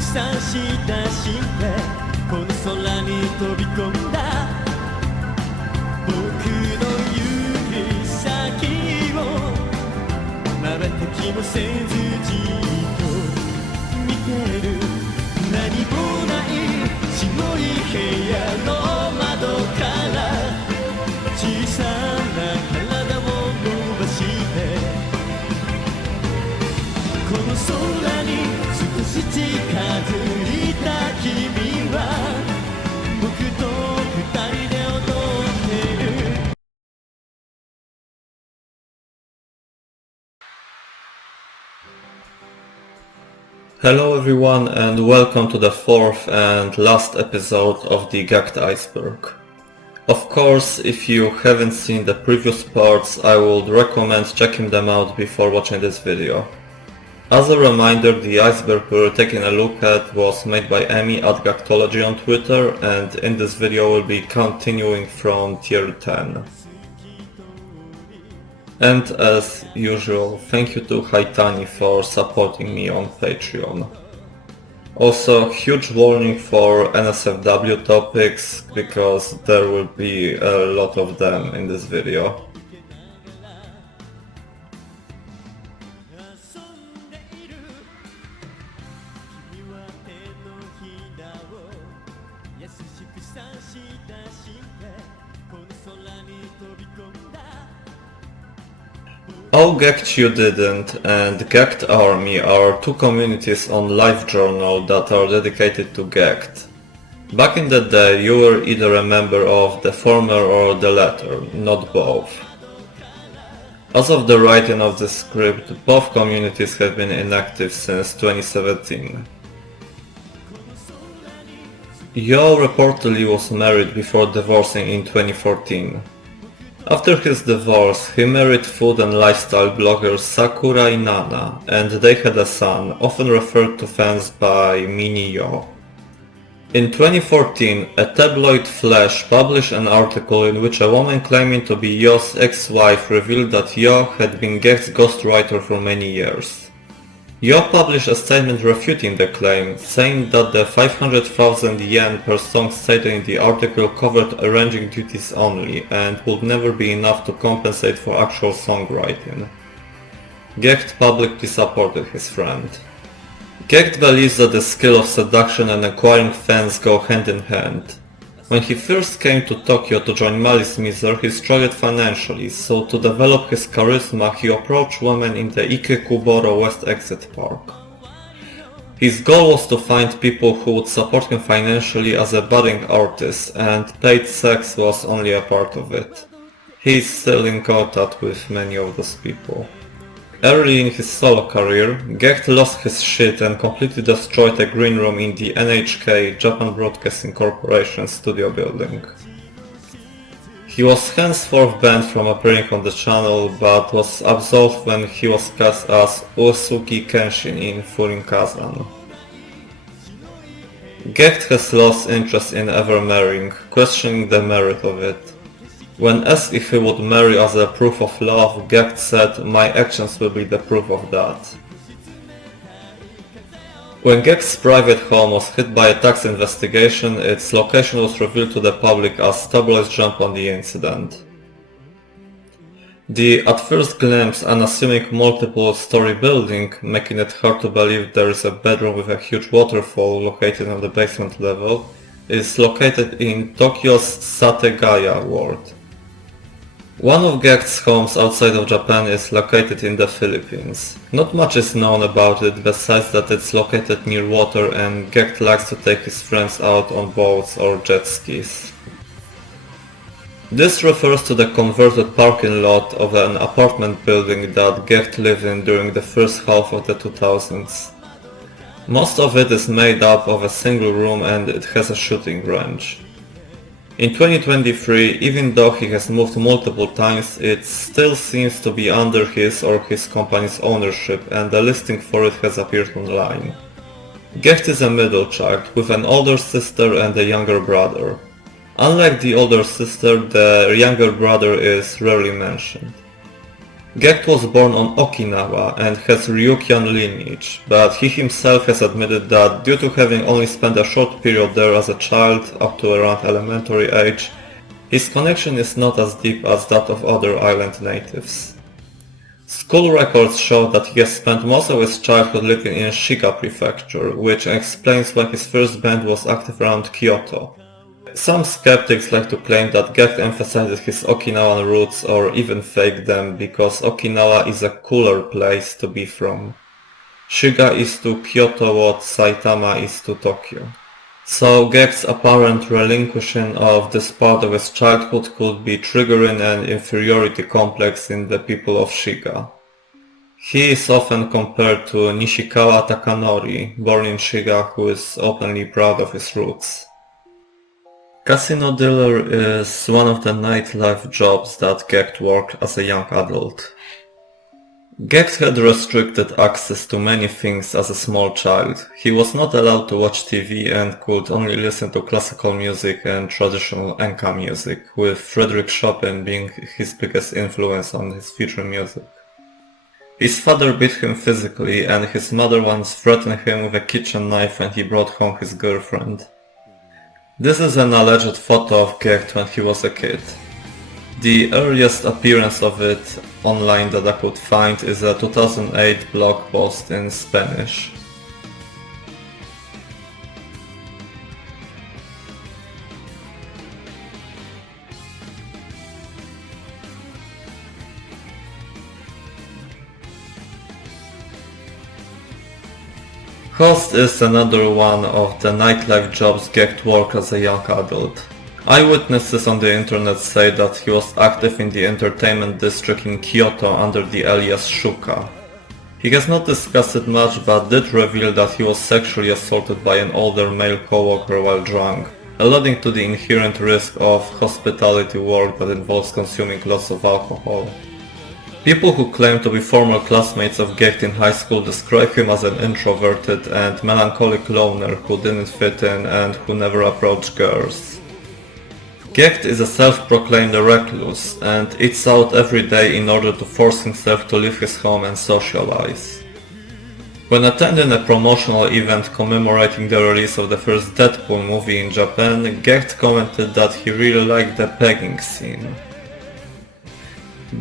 差し出してこの空に飛び込んだ僕の指先を瞬きもせずじっと見てる何もない白い部屋の窓から小さな体を伸ばしてこの空に少し近づいた君は僕と二人で踊ってるHello everyone and welcome to the fourth and last episode of the Gackt Iceberg. Of course, if you haven't seen the previous parts, I would recommend checking them out before watching this video. As a reminder, the iceberg we're taking a look at was made by Amy at Gacktology on Twitter, and in this video we'll be continuing from tier 10. And as usual, thank you to Haitani for supporting me on Patreon. Also, huge warning for NSFW topics, because there will be a lot of them in this video. Oh Gackt You Didn't and Gackt Army are two communities on LiveJournal that are dedicated to Gackt. Back in the day you were either a member of the former or the latter, not both. As of the writing of the script, both communities have been inactive since 2017. Yo reportedly was married before divorcing in 2014. After his divorce, he married food and lifestyle blogger Sakura Inanna, and they had a son, often referred to fans by Mini Yo. In 2014, a tabloid Flash published an article in which a woman claiming to be Yo's ex-wife revealed that Yo had been Gackt's ghostwriter for many years. Yo published a statement refuting the claim, saying that the 500,000 yen per song stated in the article covered arranging duties only and would never be enough to compensate for actual songwriting. Gackt publicly supported his friend. Gackt believes that the skill of seduction and acquiring fans go hand in hand. When he first came to Tokyo to join Malice Miser, he struggled financially, so to develop his charisma he approached women in the Ikebukuro West Exit Park. His goal was to find people who would support him financially as a budding artist, and paid sex was only a part of it. He is still in contact with many of those people. Early in his solo career, Gackt lost his shit and completely destroyed a green room in the NHK Japan Broadcasting Corporation studio building. He was henceforth banned from appearing on the channel, but was absolved when he was cast as Uesugi Kenshin in Furin Kazan. Gackt has lost interest in ever marrying, questioning the merit of it. When asked if he would marry as a proof of love, Gackt said, "My actions will be the proof of that." When Gackt's private home was hit by a tax investigation, its location was revealed to the public as tabloids jumped on the incident. The at first glimpse unassuming multiple-story building, making it hard to believe there is a bedroom with a huge waterfall located on the basement level, is located in Tokyo's Sategaya ward. One of Gackt's homes outside of Japan is located in the Philippines. Not much is known about it besides that it's located near water and Gackt likes to take his friends out on boats or jet skis. This refers to the converted parking lot of an apartment building that Gackt lived in during the first half of the 2000s. Most of it is made up of a single room and it has a shooting range. In 2023, even though he has moved multiple times, it still seems to be under his or his company's ownership, and a listing for it has appeared online. Gackt is a middle child, with an older sister and a younger brother. Unlike the older sister, the younger brother is rarely mentioned. Gackt was born on Okinawa and has Ryukyuan lineage, but he himself has admitted that due to having only spent a short period there as a child, up to around elementary age, his connection is not as deep as that of other island natives. School records show that he has spent most of his childhood living in Shiga Prefecture, which explains why his first band was active around Kyoto. Some skeptics like to claim that Gackt emphasizes his Okinawan roots or even fake them because Okinawa is a cooler place to be from. Shiga is to Kyoto what Saitama is to Tokyo. So Gackt's apparent relinquishing of this part of his childhood could be triggering an inferiority complex in the people of Shiga. He is often compared to Nishikawa Takanori, born in Shiga, who is openly proud of his roots. Casino dealer is one of the nightlife jobs that Gackt worked as a young adult. Gackt had restricted access to many things as a small child. He was not allowed to watch TV and could only listen to classical music and traditional enka music, with Frédéric Chopin being his biggest influence on his future music. His father beat him physically and his mother once threatened him with a kitchen knife when he brought home his girlfriend. This is an alleged photo of Gackt when he was a kid. The earliest appearance of it online that I could find is a 2008 blog post in Spanish. Host is another one of the nightlife jobs Gackt worked as a young adult. Eyewitnesses on the internet say that he was active in the entertainment district in Kyoto under the alias Shuka. He has not discussed it much but did reveal that he was sexually assaulted by an older male coworker while drunk, alluding to the inherent risk of hospitality work that involves consuming lots of alcohol. People who claim to be former classmates of Gackt in high school describe him as an introverted and melancholic loner who didn't fit in and who never approached girls. Gackt is a self-proclaimed recluse and eats out every day in order to force himself to leave his home and socialize. When attending a promotional event commemorating the release of the first Deadpool movie in Japan, Gackt commented that he really liked the pegging scene.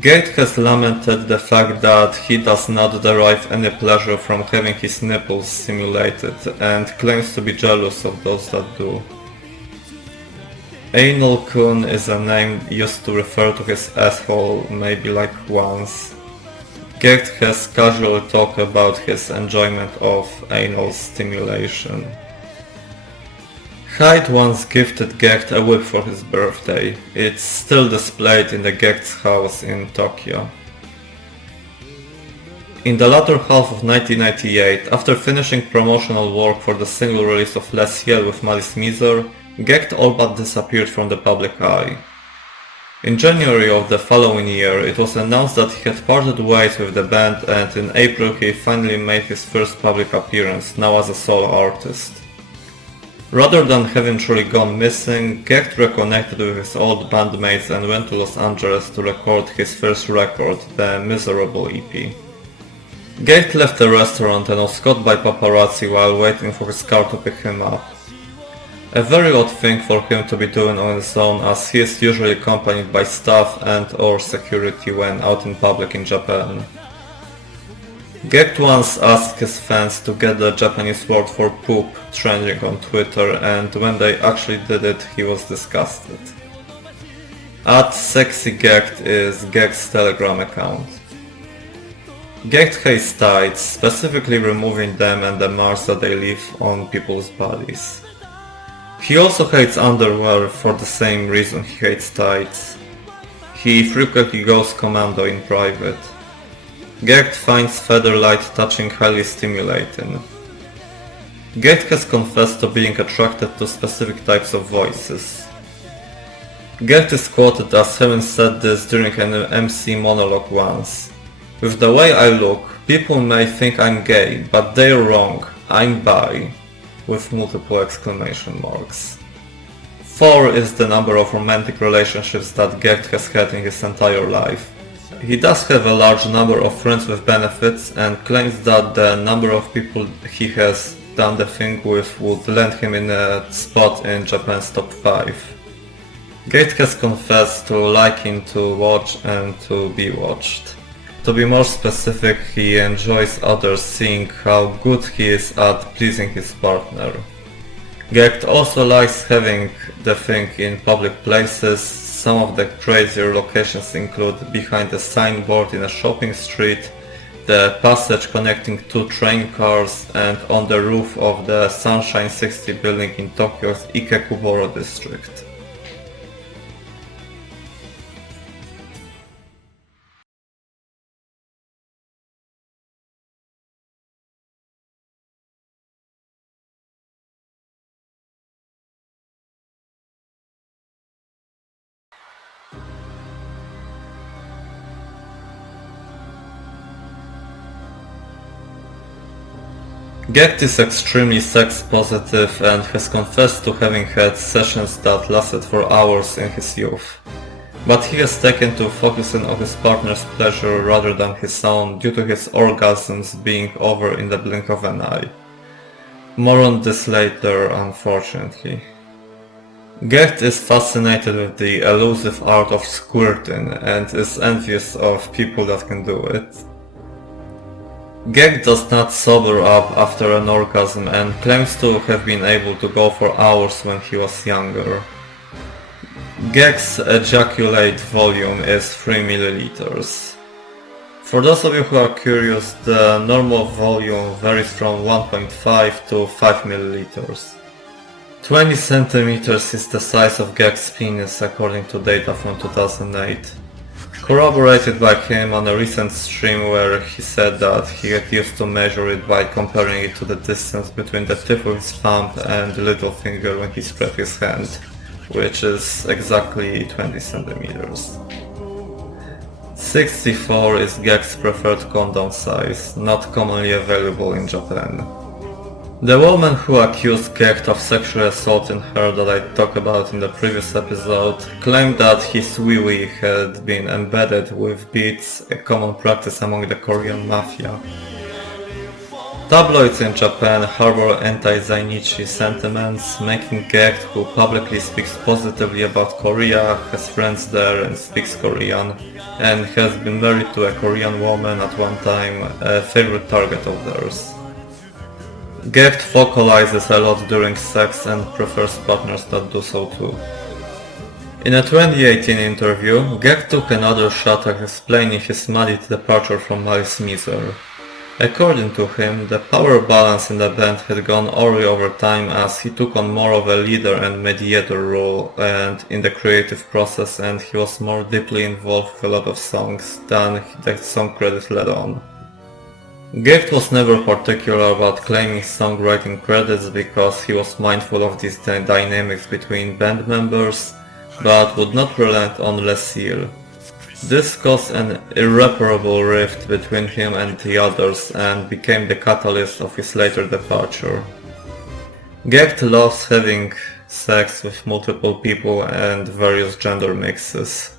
Gackt has lamented the fact that he does not derive any pleasure from having his nipples simulated and claims to be jealous of those that do. Anal Kun is a name used to refer to his asshole maybe like once. Gackt has casual talk about his enjoyment of anal stimulation. Hyde once gifted Gackt a whip for his birthday. It's still displayed in the Gackt's house in Tokyo. In the latter half of 1998, after finishing promotional work for the single release of Les Ciel with Malice Miser, Gackt all but disappeared from the public eye. In January of the following year, it was announced that he had parted ways with the band and in April he finally made his first public appearance, now as a solo artist. Rather than having truly gone missing, Gackt reconnected with his old bandmates and went to Los Angeles to record his first record, the Miserable EP. Gackt left the restaurant and was caught by paparazzi while waiting for his car to pick him up. A very odd thing for him to be doing on his own, as he is usually accompanied by staff and/or security when out in public in Japan. Gackt once asked his fans to get the Japanese word for poop trending on Twitter, and when they actually did it, he was disgusted. @SexyGackt is Gackt's Telegram account. Gackt hates tights, specifically removing them and the marks that they leave on people's bodies. He also hates underwear for the same reason he hates tights. He frequently goes commando in private. Gackt finds featherlight touching highly stimulating. Gackt has confessed to being attracted to specific types of voices. Gackt is quoted as having said this during an MC monologue once. "With the way I look, people may think I'm gay, but they're wrong, I'm bi," with multiple exclamation marks. 4 is the number of romantic relationships that Gackt has had in his entire life. He does have a large number of friends with benefits and claims that the number of people he has done the thing with would land him in a spot in Japan's top 5. Gackt has confessed to liking to watch and to be watched. To be more specific, he enjoys others seeing how good he is at pleasing his partner. Gackt also likes having the thing in public places. Some of the crazier locations include behind a signboard in a shopping street, the passage connecting 2 train cars, and on the roof of the Sunshine 60 building in Tokyo's Ikebukuro district. Gackt is extremely sex positive and has confessed to having had sessions that lasted for hours in his youth. But he has taken to focusing on his partner's pleasure rather than his own due to his orgasms being over in the blink of an eye. More on this later, unfortunately. Gackt is fascinated with the elusive art of squirting and is envious of people that can do it. Gackt does not sober up after an orgasm and claims to have been able to go for hours when he was younger. Gackt's ejaculate volume is 3 milliliters. For those of you who are curious, the normal volume varies from 1.5 to 5 milliliters. 20 centimeters is the size of Gackt's penis according to data from 2008. Corroborated by him on a recent stream where he said that he had used to measure it by comparing it to the distance between the tip of his thumb and the little finger when he spread his hand, which is exactly 20 centimeters. 64 is Gackt's preferred condom size, not commonly available in Japan. The woman who accused Gackt of sexual assault in her that I talked about in the previous episode claimed that his wee-wee had been embedded with beads, a common practice among the Korean mafia. Tabloids in Japan harbor anti-Zainichi sentiments, making Gackt, who publicly speaks positively about Korea, has friends there and speaks Korean, and has been married to a Korean woman at one time, a favorite target of theirs. Gackt vocalizes a lot during sex and prefers partners that do so too. In a 2018 interview, Gackt took another shot at explaining his muddied departure from Malice Miser. According to him, the power balance in the band had gone awry over time as he took on more of a leader and mediator role and in the creative process, and he was more deeply involved with a lot of songs than the song credit let on. Gackt was never particular about claiming songwriting credits because he was mindful of these dynamics between band members, but would not relent on Lucille. This caused an irreparable rift between him and the others and became the catalyst of his later departure. Gackt loves having sex with multiple people and various gender mixes.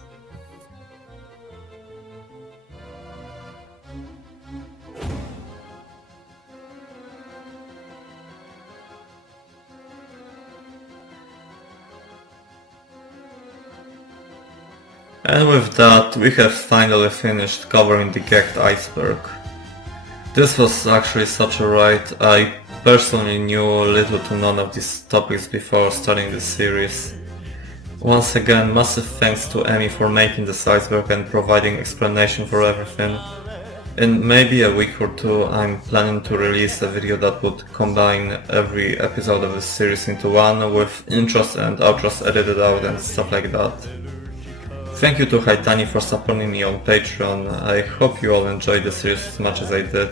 And with that, we have finally finished covering the Gackt Iceberg. This was actually such a ride. I personally knew little to none of these topics before starting this series. Once again, massive thanks to Emi for making this iceberg and providing explanation for everything. In maybe a week or two, I'm planning to release a video that would combine every episode of this series into one, with intros and outros edited out and stuff like that. Thank you to Haitani for supporting me on Patreon. I hope you all enjoyed the series as much as I did.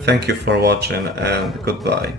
Thank you for watching and goodbye.